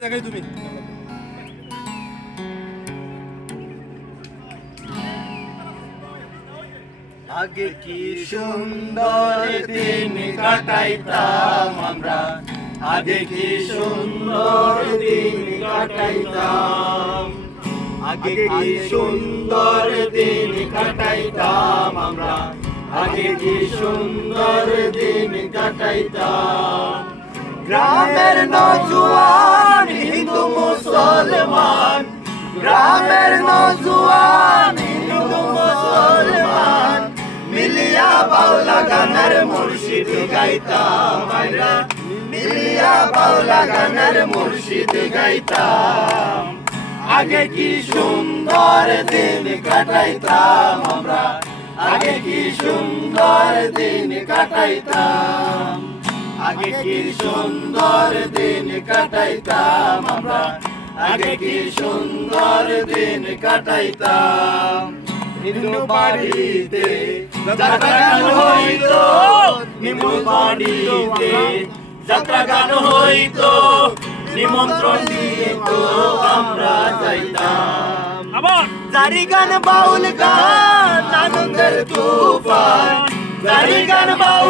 দেখাই তুমি। আগে কি সুন্দর দিন কাটাইতাম আমরা। আগে কি সুন্দর দিন কাটাইতাম। আগে কি সুন্দর দিন কাটাইতাম আমরা। আগে কি সুন্দর দিন কাটাইতাম। গ্রামের নজুয়ান হিন্দু মুসলমান, গ্রামের নজুয়ান হিন্দু মুসলমান, মিলিয়া বাউলা গানের মুর্শিদ গাইতাম আমরা মিলিয়া বাউলা গানের মুর্শিদ গাইতাম আগে কি সুন্দর দিন কাটাইতাম আমরা, আগে কি সুন্দর দিন কাটাইতাম। আগে কি সুন্দর দিন কাটাইতাম আমরা? আগে কি সুন্দর দিন কাটাইতাম? হিন্দু বাড়িতে যাত্রা গান হইতো হিন্দু বাড়িতে যাত্রা গান হইতো নিমন্ত্রণ দিত আমরা যাইতাম। জারি গান বাউল গান আনন্দের তুফান। জারি গান বাউল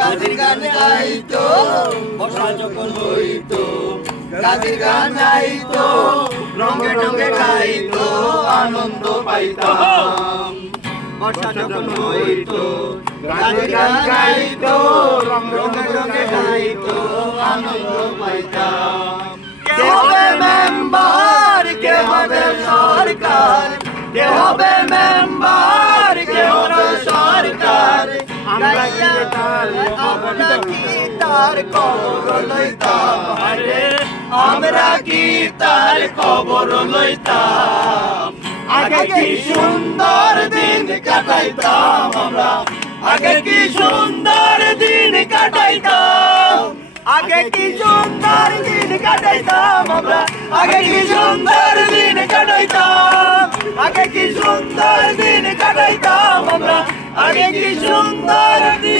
গাজির গান গাইতো। বর্ষা যখন হইতো গাজির গান গাইতো। রঙে রঙে গাইতো, আনন্দ পাইতাম। বর্ষা যখন হইতো গাজির গান গাইতো। রঙে রঙে গাইতো, আনন্দ পাইতাম। কে হবে মেম্বার, কে হবে সরকার? কে হবে মেম্বার? আমরা কি তার খবর লইতাম? আগে কি সুন্দর দিন কাটাইতাম? আমরা আগে কি সুন্দর দিন কাটাইতাম আগে কি সুন্দর দিন কাটাইতাম আমরা? আগে কি সুন্দর দিন কাটাইতাম? আগে কি সুন্দর দিন কাটাইতাম আমরা? আগে কি সুন্দর দিন কাটাইতাম